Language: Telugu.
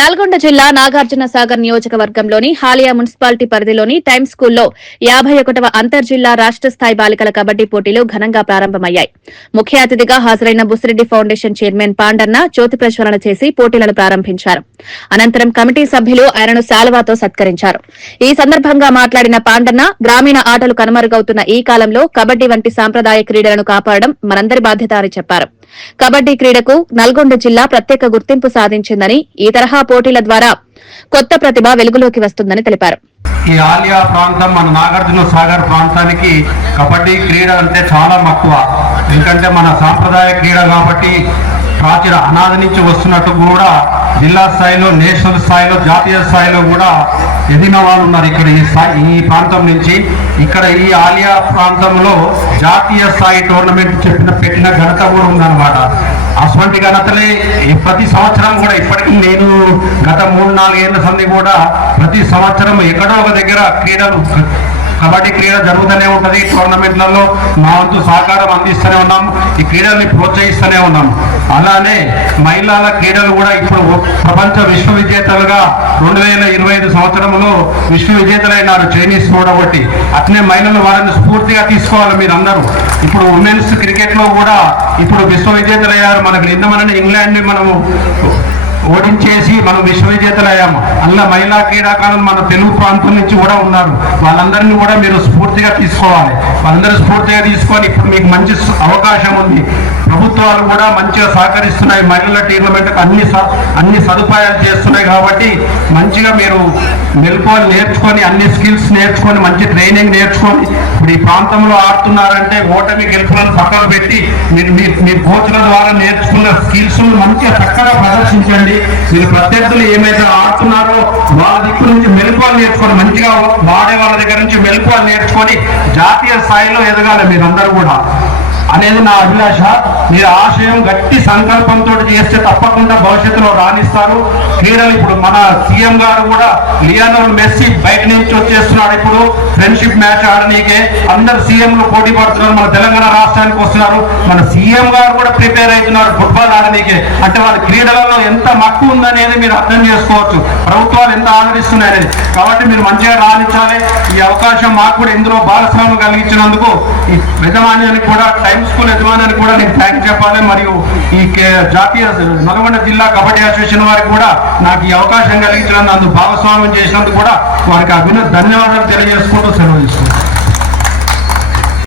నల్గొండ జిల్లా నాగార్జున సాగర్ నియోజకవర్గంలోని హాలియా మున్సిపాలిటీ పరిధిలోని టైమ్స్ స్కూల్లో 51వ అంతర్జిల్లా రాష్ట స్థాయి బాలికల కబడ్డీ పోటీలు ఘనంగా ప్రారంభమయ్యాయి. ముఖ్య అతిథిగా హాజరైన బుసిరెడ్డి ఫౌండేషన్ చైర్మన్ పాండన్న జ్యోతి ప్రజ్వలన చేసి పోటీలను ప్రారంభించారు. అనంతరం కమిటీ సభ్యులు ఆయనను శాలువాతో సత్కరించారు. ఈ సందర్భంగా మాట్లాడిన పాండన్న గ్రామీణ ఆటలు కనుమరుగవుతున్న ఈ కాలంలో కబడ్డీ వంటి సాంప్రదాయ క్రీడలను కాపాడడం మనందరి బాధ్యత అని చెప్పారు. కబడ్డీ క్రీడకు నల్గొండ జిల్లా ప్రత్యేక గుర్తింపు సాధించిందని ఈ తరహా పోటీల ద్వారా కొత్త ప్రతిభ వెలుగులోకి వస్తుందని తెలిపారు. ఈ ఆలియా ప్రాంతం మన నాగార్జున సాగర్ ప్రాంతానికి కబడ్డీ క్రీడ అంటే చాలా మక్కువ. ఎందుకంటే మన సాంప్రదాయ క్రీడ కాబట్టి ప్రాచీన అనాది నుంచి వస్తున్నట్టు కూడా జిల్లా స్థాయిలో, నేషనల్ స్థాయిలో, జాతీయ స్థాయిలో కూడా ఎదిగిన వాళ్ళు ఉన్నారు. ఇక్కడ ఈ ప్రాంతం నుంచి ఇక్కడ ఈ ఆలియా ప్రాంతంలో జాతీయ స్థాయి టోర్నమెంట్ పెట్టిన ఘనత కూడా ఉందన్నమాట. అటువంటి ఘనతలే ప్రతి సంవత్సరం కూడా ఇప్పటికీ నేను గత 3-4 ఏళ్ల సంది కూడా ప్రతి సంవత్సరం ఎక్కడో ఒక దగ్గర క్రీడలు కబడ్డీ క్రీడ జరుగుతూనే ఉంటుంది. టోర్నమెంట్లలో మా వంతు సహకారం అందిస్తూనే ఉన్నాం. ఈ క్రీడల్ని ప్రోత్సహిస్తూనే ఉన్నాం. అలానే మహిళల క్రీడలు కూడా ఇప్పుడు ప్రపంచ విశ్వవిజేతలుగా 2025 సంవత్సరంలో విశ్వవిజేతలైనారు చైనీస్ చూడబట్టి. అట్నే మహిళలు వారిని స్ఫూర్తిగా తీసుకోవాలి మీరందరూ. ఇప్పుడు ఉమెన్స్ క్రికెట్ లో కూడా ఇప్పుడు విశ్వవిజేతలయ్యారు. మనకు నిన్న మన ఇంగ్లాండ్ ని మనము ఓడించేసి మనం విశ్వవిజేతలయ్యాము. అలా మహిళా క్రీడాకారులు మన తెలుగు ప్రాంతం నుంచి కూడా ఉన్నారు. వాళ్ళందరినీ కూడా మీరు స్ఫూర్తిగా తీసుకోవాలి. వాళ్ళందరూ స్ఫూర్తిగా తీసుకొని ఇప్పుడు మీకు మంచి అవకాశం ఉంది. ప్రభుత్వాలు కూడా మంచిగా సహకరిస్తున్నాయి. మహిళల టోర్నమెంట్కి అన్ని సదుపాయాలు చేస్తున్నాయి. కాబట్టి మంచిగా మీరు మెలకువలు నేర్చుకొని, అన్ని స్కిల్స్ నేర్చుకొని, మంచి ట్రైనింగ్ నేర్చుకొని ఇప్పుడు ఈ ప్రాంతంలో ఆడుతున్నారంటే ఓటమి గెలుపులను పక్కన పెట్టి మీ కోచ్ల ద్వారా నేర్చుకున్న స్కిల్స్ మంచిగా చక్కగా ప్రదర్శించండి. మీరు ప్రత్యర్థులు ఏమైతే ఆడుతున్నారో వాళ్ళ దగ్గర నుంచి మెలకువలు నేర్చుకొని, మంచిగా వాడే వాళ్ళ దగ్గర నుంచి మెలకువలు నేర్చుకొని జాతీయ స్థాయిలో ఎదగాలి మీరందరూ కూడా అనేది నా అభిలాష. మీరు ఆశయం గట్టి సంకల్పంతో చేస్తే తప్పకుండా భవిష్యత్తులో రాణిస్తారు. క్రీడలు ఇప్పుడు మన సీఎం గారు కూడా లియోనెల్ మెస్సీ బయట నుంచి వచ్చేస్తున్నాడు. ఇప్పుడు ఫ్రెండ్షిప్ మ్యాచ్ ఆడనీకే అందరు సీఎంలు పోటీ పడుతున్నారు. మన తెలంగాణ రాష్ట్రానికి వస్తున్నారు. మన సీఎం గారు కూడా ప్రిపేర్ అవుతున్నారు ఫుట్బాల్ ఆడనీకే. అంటే వాళ్ళ క్రీడలలో ఎంత మక్కువ ఉందనేది మీరు అర్థం చేసుకోవచ్చు. ప్రభుత్వాలు ఎంత ఆదరిస్తున్నాయనేది. కాబట్టి మీరు మంచిగా రాణించాలి. ఈ అవకాశం మాకు కూడా ఇందులో భాగస్వామ్యం కలిగించినందుకు ఈ యజమాన్యానికి కూడా, టైమ్స్ స్కూల్ యజమాన్యానికి కూడా నేను థ్యాంక్స్ చెప్పాలి. మరియు ఈ జాతీయ నల్గొండ జిల్లా కబడ్డీ అసోసియేషన్ వారికి కూడా నాకు ఈ అవకాశం కలిగించినందుకు, భాగస్వామ్యం చేసినందుకు కూడా వారికి ధన్యవాదాలు తెలియజేసుకుంటూ సెలవు తీసుకుంటాను.